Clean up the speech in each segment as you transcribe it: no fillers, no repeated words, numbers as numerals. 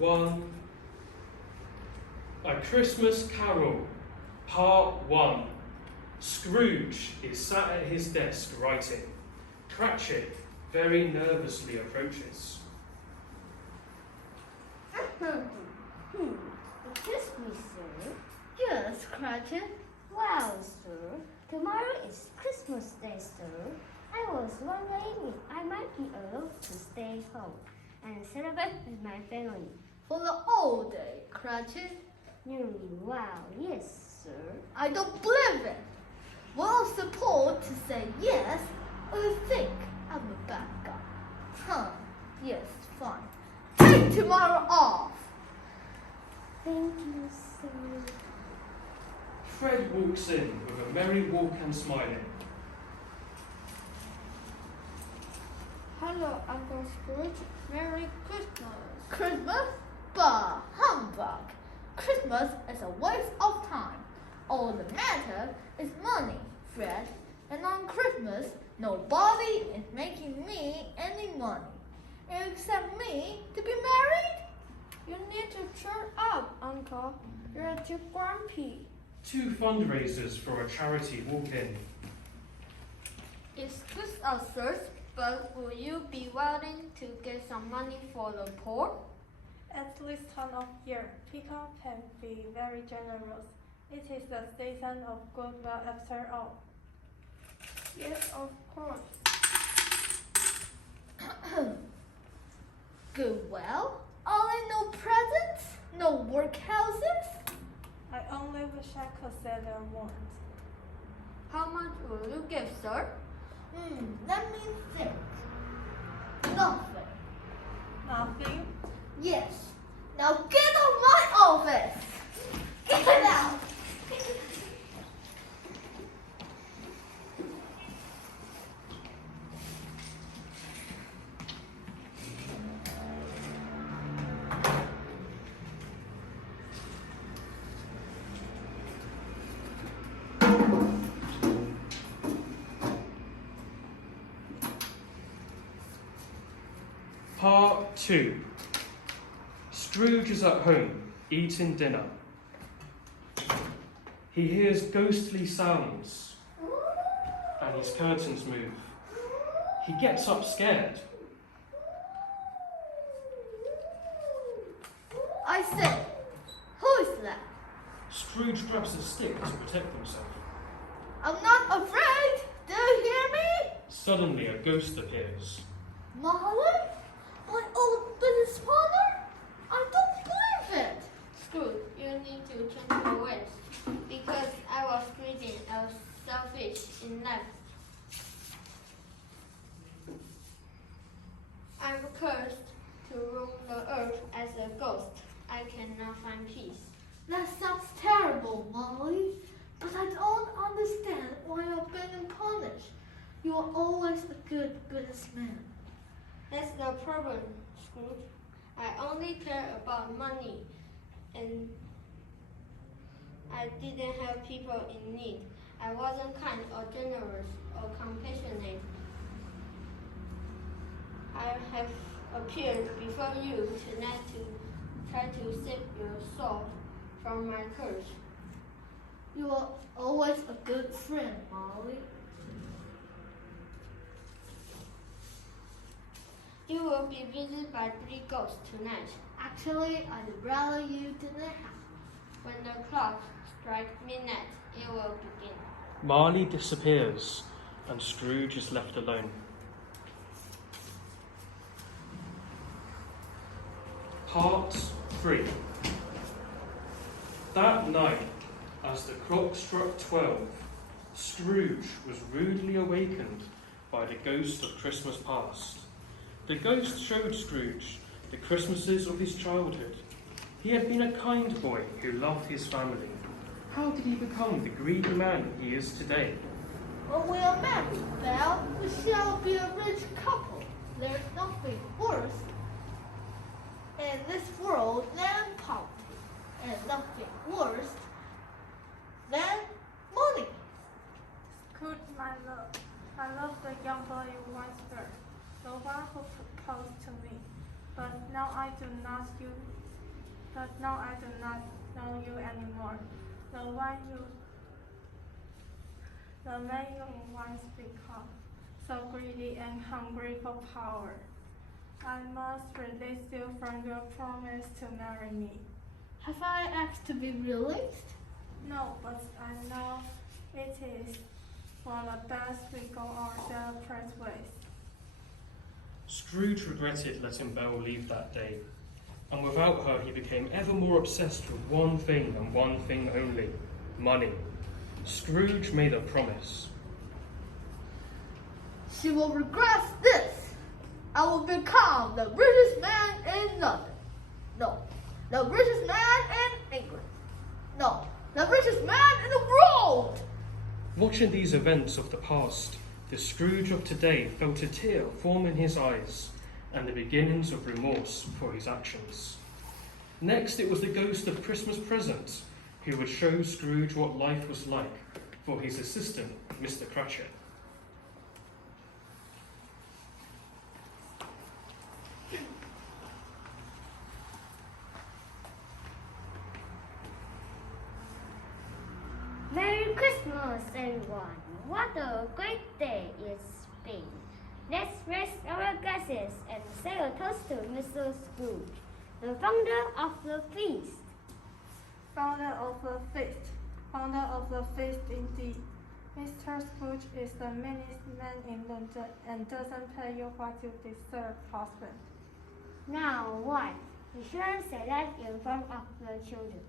1. A Christmas Carol, Part 1. Scrooge is sat at his desk writing. Cratchit very nervously approaches. Excuse me, sir. Yes, Cratchit. Well, sir, tomorrow is Christmas Day, sir. I was wondering if I might be allowed to stay home and celebrate with my family. For the whole day, Cratchit? Wow, yes, sir. I don't believe it. Well, support to say yes, or you think I'm a bad guy? Huh, yes, fine. Take tomorrow off. Thank you, sir. Fred walks in with a merry walk and smiling. Hello, Uncle Scrooge. Merry Christmas. Christmas? Bah, humbug. Christmas is a waste of time. All the matter is money, Fred. And on Christmas, nobody is making me any money. Except me to be married? You need to cheer up, Uncle. You're too grumpy. 2 fundraisers for a charity walk in. Excuse us, sirs, but will you be willing to get some money for the poor? At this time of year, people can be very generous. It is the season of goodwill after all. Yes, of course. Goodwill? Only no presents? No workhouses? I only wish I could say them once. How much will you give, sir? Let me think. Nothing. Nothing? Yes. Now get out of my office! Get out! Part 2. Scrooge is at home, eating dinner. He hears ghostly sounds, and his curtains move. He gets up scared. I say, who is that? Scrooge grabs a stick to protect himself. I'm not afraid. Do you hear me? Suddenly, a ghost appears. Molly? My old business partner? I don't believe it. Scrooge, you need to change your ways because I was greedy and selfish in life. I'm cursed to roam the earth as a ghost. I cannot find peace. That sounds terrible, Molly. But I don't understand why you're being punished. You are always a good businessman. That's the problem, Scrooge. I only care about money, and I didn't help people in need. I wasn't kind or generous or compassionate. I have appeared before you tonight to try to save your soul from my curse. You are always a good friend, Molly. You will be visited by 3 ghosts tonight. Actually, I'd rather you didn't have. When the clock strikes midnight, it will begin. Marley disappears, and Scrooge is left alone. Part 3. That night, as the clock struck 12, Scrooge was rudely awakened by the ghost of Christmas past. The ghost showed Scrooge the Christmases of his childhood. He had been a kind boy who loved his family. How did he become the greedy man he is today? When we are married, Belle, we shall be a rich couple. There's nothing worse in this world than poverty, and nothing worse than money. Scrooge, my love. I love the young boy you once were, the one who proposed to me. But now I do not But now I do not know you anymore. The man you once become, so greedy and hungry for power. I must release you from your promise to marry me. Have I asked to be released? No, but I know it is for the best we go our separate ways. Scrooge regretted letting Belle leave that day, and without her he became ever more obsessed with one thing and one thing only: money. Scrooge made a promise. She will regret this. I will become the richest man in London. No, the richest man in England. No, the richest man in the world. Watching these events of the past, the Scrooge of today felt a tear form in his eyes and the beginnings of remorse for his actions. Next, it was the ghost of Christmas Present, who would show Scrooge what life was like for his assistant, Mr. Cratchit. Merry Christmas, everyone! What a great day it's been. Let's raise our glasses and say a toast to Mr. Scrooge, the founder of the feast. Founder of the feast indeed. Mr. Scrooge is the meanest man in London and doesn't pay you what you deserve, husband. Now, wife, you shouldn't say that in front of the children.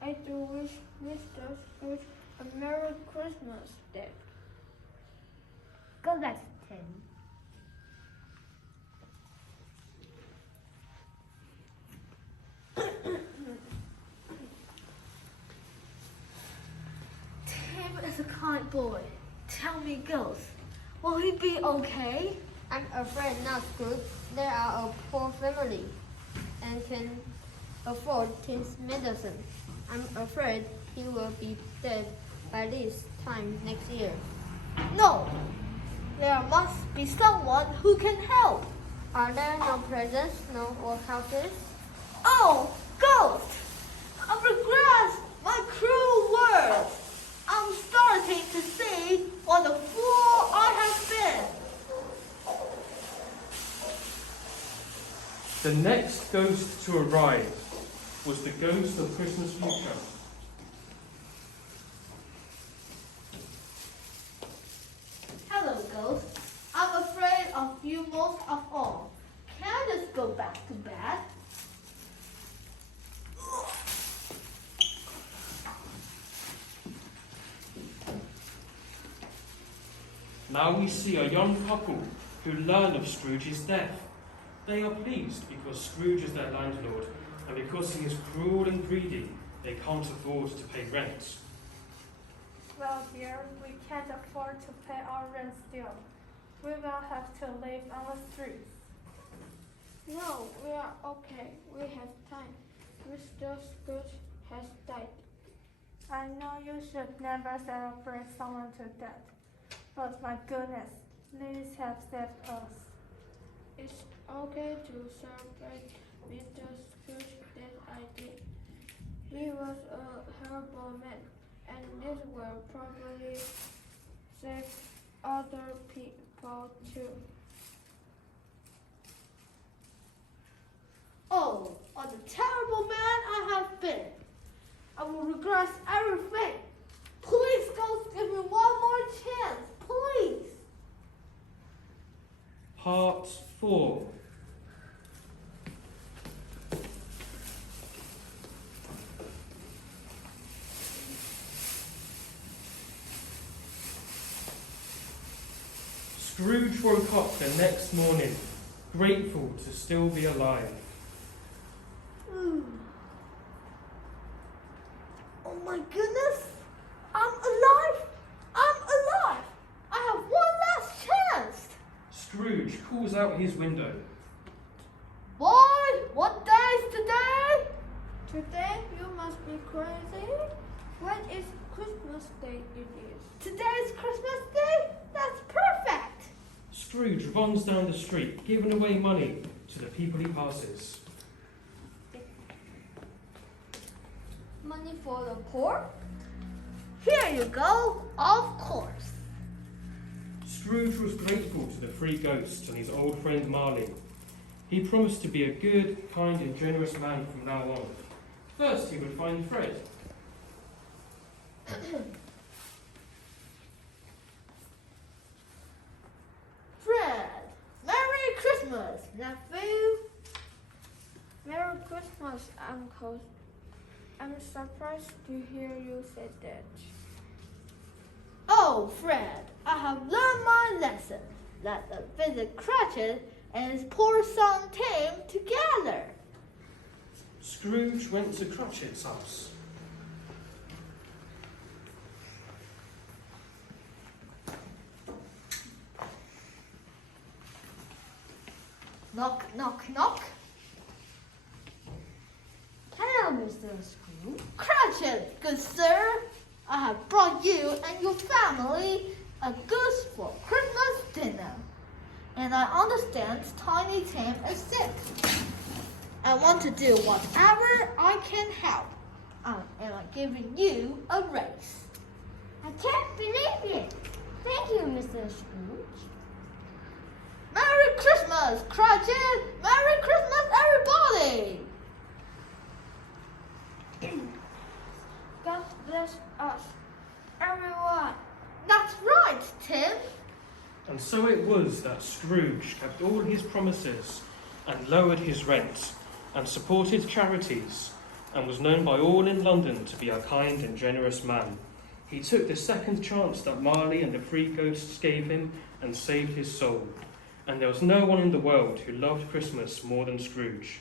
I do wish Mr. Scrooge a Merry Christmas Day. Go back to 10. Tim is a kind boy. Tell me, Ghost, will he be okay? I'm afraid not, Scrooge. They are a poor family and can afford his medicine. I'm afraid he will be dead by this time next year. No, there must be someone who can help. Are there no presents, no workhouses? Oh, Ghost, I regret my cruel words. I'm starting to see what a fool I have been. The next ghost to arrive was the ghost of Christmas Future. Hello, Ghost. I'm afraid of you most of all. Can I just go back to bed? Now we see a young couple who learn of Scrooge's death. They are pleased because Scrooge is their landlord, and because he is cruel and greedy, they can't afford to pay rent. Well, dear, we can't afford to pay our rent still. We will have to live on the streets. No, we are okay. We have time. Mr. Scrooge has died. I know you should never celebrate someone to death, but my goodness, these have saved us. It's okay to celebrate Mr. Scrooge that I did. He was a horrible man, and this will probably save other people too. Oh, what a terrible man I have been. I will regret everything. Please, Ghost, give me one more chance, please. Part 4. Scrooge woke up the next morning, grateful to still be alive. Oh my goodness, I'm alive! I'm alive! I have one last chance! Scrooge calls out his window. Boy, what day is today? Today you must be crazy. What is Christmas Day it is? Today is Christmas Day? That's perfect! Scrooge runs down the street, giving away money to the people he passes. Did money for the poor? Here you go, of course. Scrooge was grateful to the three ghosts and his old friend Marley. He promised to be a good, kind and generous man from now on. First he would find Fred. Fred, Merry Christmas, nephew. Merry Christmas, Uncle. I'm surprised to hear you say that. Oh, Fred, I have learned my lesson. Let's visit Cratchit and his poor son Tim together. Scrooge went to Cratchit's house. Knock, knock, knock. Hello, Mr. Scrooge. Cratchit, good sir, I have brought you and your family a goose for Christmas dinner. And I understand Tiny Tim is sick. I want to do whatever I can help. And I'm giving you a raise. I can't believe it. Thank you, Mr. Scrooge. Merry Christmas, Cratchit! Merry Christmas, everybody! God bless us, everyone. That's right, Tim. And so it was that Scrooge kept all his promises and lowered his rent and supported charities and was known by all in London to be a kind and generous man. He took the second chance that Marley and the three ghosts gave him and saved his soul. And there was no one in the world who loved Christmas more than Scrooge.